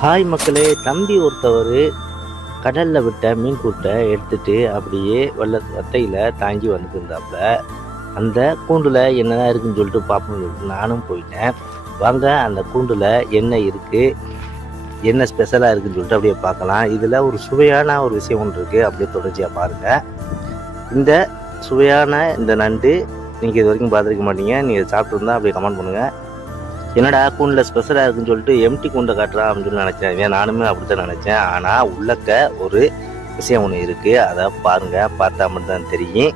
Hi மக்களே, தம்பி ஒருத்தவர் கடலில் விட்ட மீன் கூட்டை எடுத்துகிட்டு அப்படியே வத்தையில் தாங்கி வந்துருந்தாப்புல. அந்த கூண்டில் என்னதான் இருக்குன்னு சொல்லிட்டு பார்ப்போம்னு சொல்லிட்டு நானும் போயிட்டேன். வாங்க அந்த கூண்டில் என்ன இருக்குது, என்ன ஸ்பெஷலாக இருக்குதுன்னு சொல்லிட்டு அப்படியே பார்க்கலாம். இதில் ஒரு சுவையான ஒரு விஷயம் ஒன்று இருக்குது, அப்படியே தொடர்ச்சியாக பாருங்கள். இந்த சுவையான இந்த நண்டு நீங்கள் இது வரைக்கும் பார்த்துருக்க மாட்டீங்க. நீங்கள் சாப்பிட்ருந்தா அப்படியே கமெண்ட் பண்ணுங்கள். என்னடா கூண்டில் ஸ்பெஷலாக இருக்குன்னு சொல்லிட்டு எம்டி கூண்டை காட்டுறான் அப்படின்னு சொல்லி நினச்சேன். நானுமே அப்படித்தான் நினச்சேன். ஆனால் உள்ளக்க ஒரு விஷயம் ஒன்று இருக்குது, அதை பாருங்கள். பார்த்தா மட்டும்தான் தெரியும்.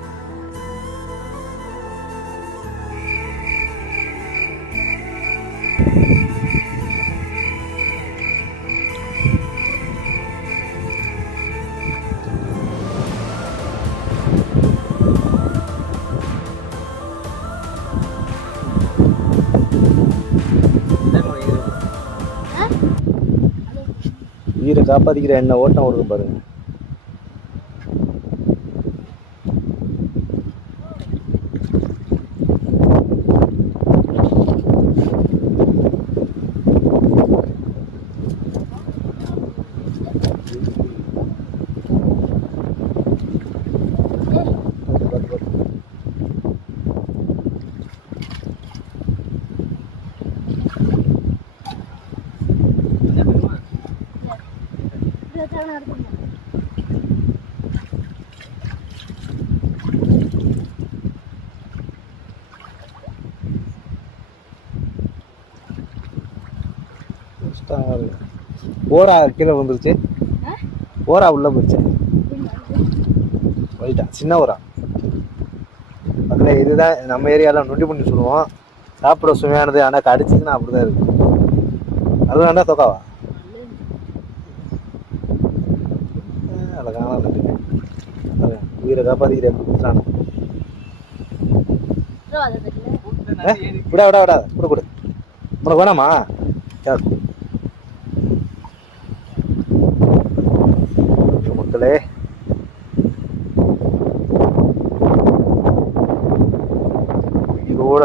உயிரை காப்பாற்றிக்கிற என்ன ஓட்டம் ஓடுது பாருங்க. ஓரா கீழே வந்துருச்சு. ஓரா உள்ள போச்சு. போயிட்டா சின்ன ஓரா. அதில் இதுதான் நம்ம ஏரியாவில் நொண்டி பண்ணி சொல்லுவோம். சாப்பிட சுவையானது. ஆனால் கடிச்சிச்சுன்னா அப்படிதான் இருக்கு. அது வேண்டா தொக்காவா அழகான உயிரை காப்பாத்திக்கிறேன். விடா விடா விடா கூட கொடு. உனக்கு வேணாமா? மக்களே, இதோட